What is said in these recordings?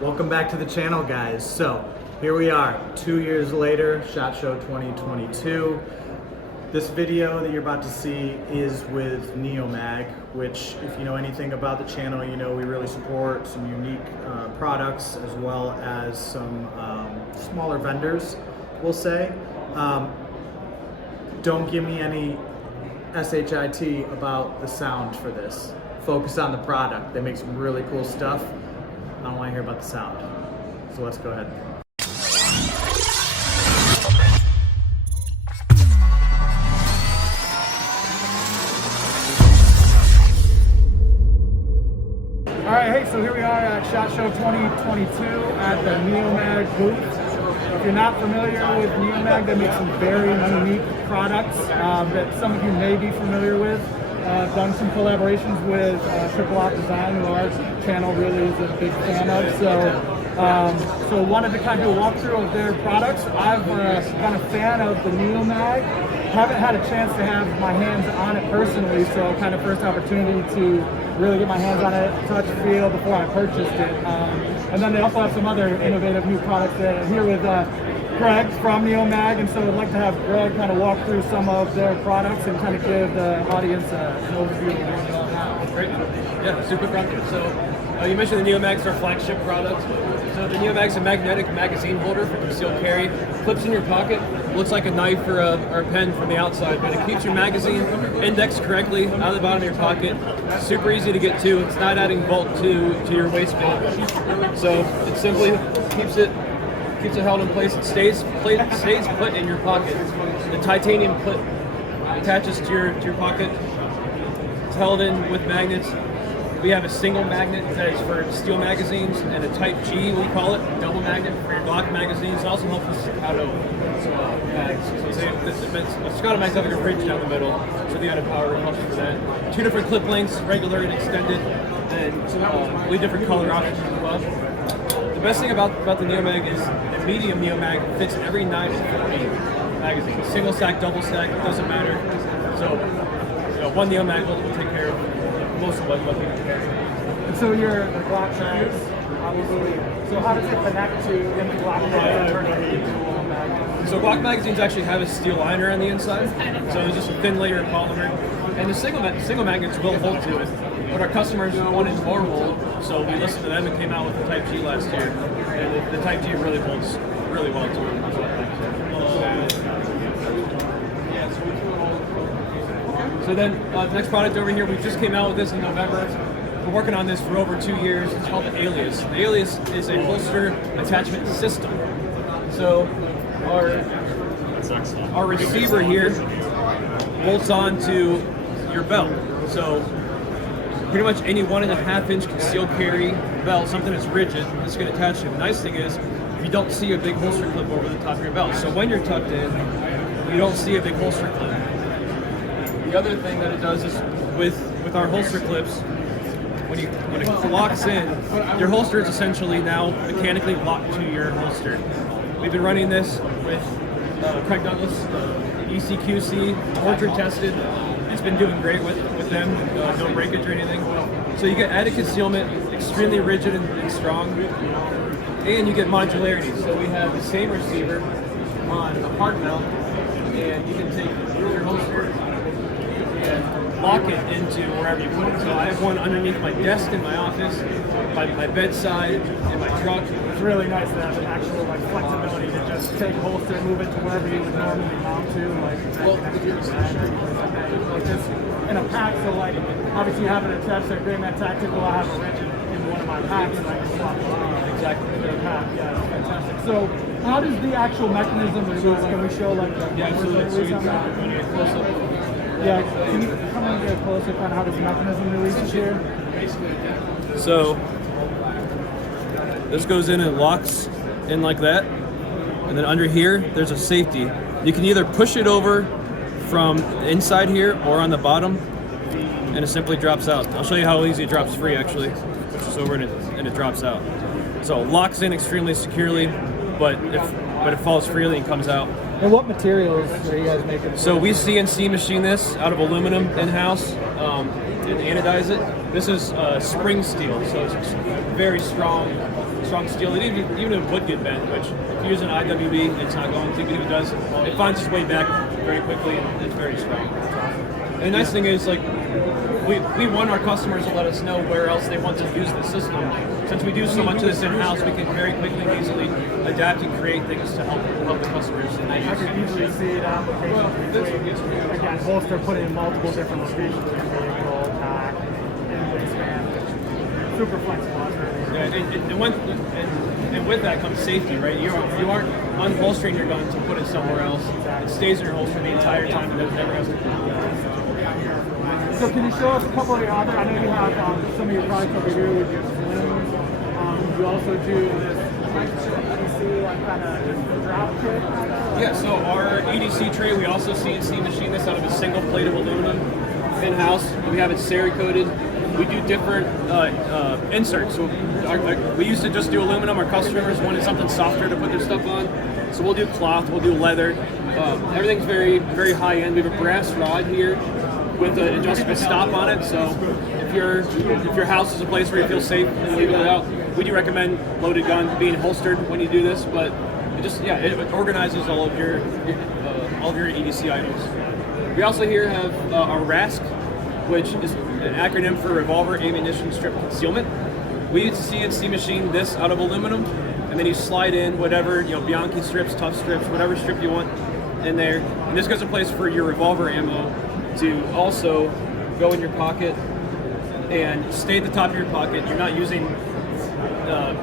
Welcome back to the channel, guys. So here we are, 2 years later, SHOT Show 2022. This video that you're about to see is with NeoMag, which, if you know anything about the channel, you know we really support some unique products as well as some smaller vendors, we'll say. Don't give me any SHIT about the sound for this. Focus on the product. They make some really cool stuff. I don't want to hear about the sound. So let's go ahead. All right, hey, so here we are at SHOT Show 2022 at the NeoMag booth. If you're not familiar with NeoMag, they make some very unique products that some of you may be familiar with. I've done some collaborations with Triple Op Design, who our channel really is a big fan of. So wanted to kind of do a walkthrough of their products. I've been a fan of the NeoMag. Haven't had a chance to have my hands on it personally, so kind of first opportunity to really get my hands on it, touch, feel before I purchased it. And then they also have some other innovative new products there. Here with Graig from NeoMag, and so I'd like to have Graig kind of walk through some of their products and kind of give the audience an overview of what's going on. Great. Yeah, super quick. So you mentioned the NeoMag's our flagship product. So the NeoMag's a magnetic magazine holder for concealed carry. Clips in your pocket, looks like a knife or a pen from the outside, but it keeps your magazine indexed correctly out of the bottom of your pocket. Super easy to get to. It's not adding bulk to your waistband. So it simply keeps it held in place. It stays put in your pocket. The titanium clip attaches to your pocket. It's held in with magnets. We have a single magnet that is for steel magazines and a Type G, we call it, double magnet for your Glock magazines. It also helps with staccato mags. So staccato mags have like a ridge down the middle, so the added power helps for that. 2 different clip lengths, regular and extended, and really different color options as well. The best thing about the NeoMag is the medium NeoMag fits every 9 and 40 magazine. Single stack, double stack, it doesn't matter. So one NeoMag will take care of most of what people carry. And so your Glock mags, obviously. So how does it connect to in the Glock mag? So Glock magazines actually have a steel liner on the inside, so it's just a thin layer of polymer. And the single magnets will hold to it, but our customers wanted more hold, so we listened to them and came out with the Type G last year. And the Type G really holds really well to it. So then the next product over here, we just came out with this in November. We're working on this for over 2 years. It's called the Alias. The Alias is a holster attachment system. So our receiver here bolts onto your belt. So pretty much any 1.5-inch concealed carry belt, something that's rigid, is going to attach to it. The nice thing is you don't see a big holster clip over the top of your belt. So when you're tucked in, you don't see a big holster clip. The other thing that it does is with our holster clips, when it locks in, your holster is essentially now mechanically locked to your holster. We've been running this with Craig Douglas, ECQC, torture tested. It's been doing great with them, no breakage or anything. So you get added concealment, extremely rigid and strong, and you get modularity. So we have the same receiver on a hard mount, and you can take your holster and lock it into wherever you put it. So I have one underneath my desk in my office, my bedside, in my truck. It's really nice to have an actual flexibility to just take a holster and move it to wherever you would normally mount to, just in a pack. So obviously you have it attached to a Graig Tactical. I have a rigid in one of my packs, and I can swap it on exactly into a pack. Yeah, it's fantastic. So how does the actual mechanism release? Can we show the release on that? Yeah, can you come in here closer on how this mechanism releases here? So this goes in and locks in like that, and then under here there's a safety. You can either push it over from inside here or on the bottom, and it simply drops out. I'll show you how easy it drops free actually. Push this over and it drops out. So it locks in extremely securely, but it falls freely and comes out. And what materials are you guys making? So we CNC machine this out of aluminum in-house and anodize it. This is spring steel, so it's very strong steel. It even would get bent, which if you use an IWB, it's not going to, but if it does, it finds its way back very quickly, and it's very strong. And the nice thing is, like, we want our customers to let us know where else they want to use the system. Since we do so much of this in-house, we can very quickly and easily adapt and create things to help the customers. And I could easily see the application between, again, holster put in multiple different locations in your vehicle, pack, and waistband. Super flexible. Yeah, and with that comes safety, right? You aren't unholstering your gun to put it somewhere else. It stays in your holster the entire time, and it never has to come out. So can you show us a couple of your other, I know you have some of your products over here with your slings. You also do this EDC, like kind of just drop kit. Yeah, so our EDC tray, we also CNC machine this out of a single plate of aluminum in-house. We have it Cerakoted. We do different inserts. So we used to just do aluminum. Our customers wanted something softer to put their stuff on. So we'll do cloth, we'll do leather. Everything's very, very high end. We have a brass rod here with an adjustable stop on it. So if your house is a place where you feel safe and leave it out, we do recommend loaded gun being holstered when you do this. But it organizes all of your EDC items. We also here have our RASC, which is an acronym for Revolver Ammunition Strip Concealment. We use a CNC machine this out of aluminum, and then you slide in whatever, Bianchi strips, tough strips, whatever strip you want in there. And this gives a place for your revolver ammo to also go in your pocket and stay at the top of your pocket. You're not using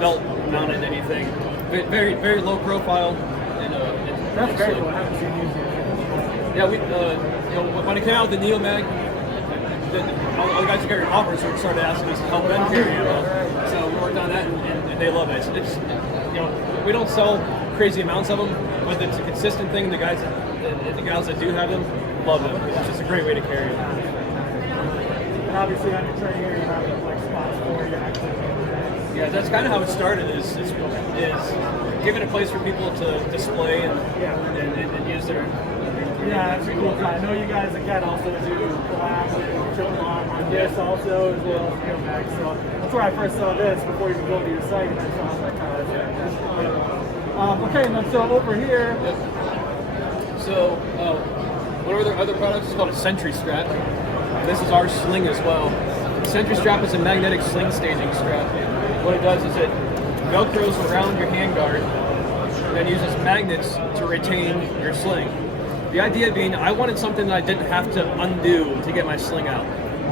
belt mounted anything. Very, very low profile. And that's very cool. I haven't seen these yet. Yeah, we when it came out with the NeoMag, all the guys who carry revolvers started asking us to help them carry ammo. So we worked on that, and they love it. It's we don't sell crazy amounts of them, but it's a consistent thing. The guys and the gals that do have them love them. It's just a great way to carry them. And obviously on your tray here, you have like spots for your actual. Yeah, that's kind of how it started. Is giving a place for people to display and use their. Yeah, that's cool. I know you guys again also do collabs with children on this also as well as NeoMag. So that's where I first saw this before you could go to your site, and I saw it like okay, and then so over here. Yep. So one of our other products is called a Sentry Strap. This is our sling as well. The Sentry Strap is a magnetic sling staging strap. What it does is it velcros around your handguard and then uses magnets to retain your sling. The idea being, I wanted something that I didn't have to undo to get my sling out.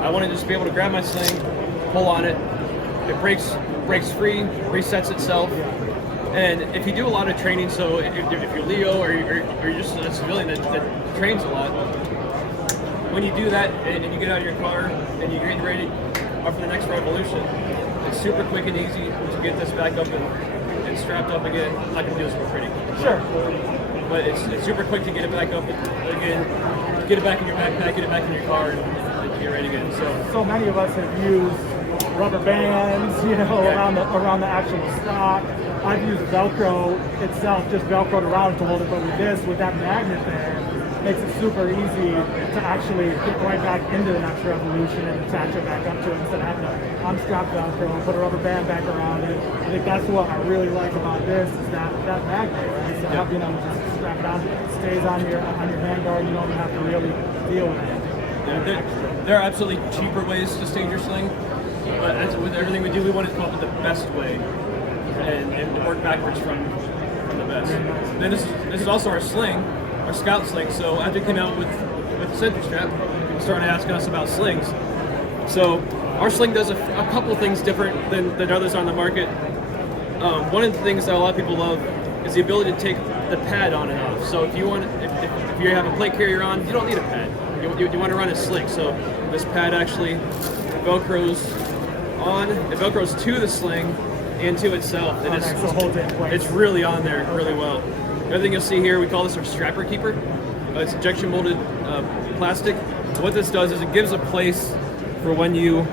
I wanted to just be able to grab my sling, pull on it, it breaks free, resets itself. And if you do a lot of training, so if you're Leo or you're just a civilian that trains a lot, when you do that and you get out of your car and you get ready for the next revolution, it's super quick and easy to get this back up and strapped up again. I'm not gonna do this real pretty. Sure. But it's super quick to get it back up again, get it back in your backpack, get it back in your car, and get ready again. So many of us have used rubber bands, around the actual stock. I've used Velcro itself, just Velcroed around to hold it, but with that magnet there, makes it super easy to actually get right back into the next revolution and attach it back up to it instead of having to unstrap Velcro and put a rubber band back around it. I think that's what I really like about this is that magnet, right? So just strap it on, it stays on your handguard, you don't have to really deal with it. Yeah, there are absolutely cheaper ways to stage your sling, but with everything we do, we want to come up with the best way and work backwards from the best. And then this is also our sling, our scout sling. So after we came out with the Sentry Strap, we started asking us about slings. So our sling does a couple things different than others on the market. One of the things that a lot of people love is the ability to take the pad on and off. So if you have a plate carrier on, you don't need a pad. You want to run a sling. So this pad actually velcros on. It velcros to the sling and to itself, and it's really on there really well. The other thing you'll see here, we call this our strapper keeper. It's injection molded plastic. So what this does is it gives a place for when you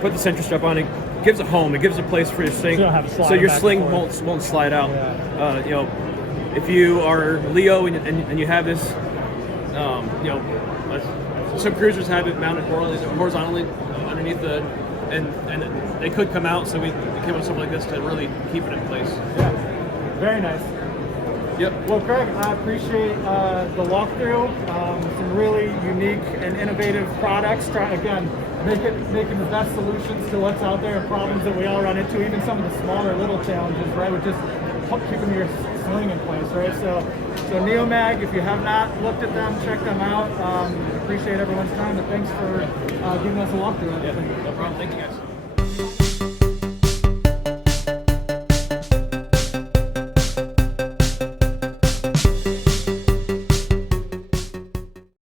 put the Sentry Strap on. It gives a home. It gives a place for your sling, so your sling won't slide out. Yeah. If you are Leo and you have this, some cruisers have it mounted horizontally underneath the, and they could come out, so we came up with something like this to really keep it in place. Yeah, very nice. Yep. Well, Graig, I appreciate the walkthrough. Some really unique and innovative products. Again, making the best solutions to what's out there and problems that we all run into, even some of the smaller little challenges, right, with just keeping your sling in place, right? So NeoMag, if you have not looked at them, check them out. Appreciate everyone's time, and thanks for giving us a walkthrough. Yeah, no problem. Thank you, guys.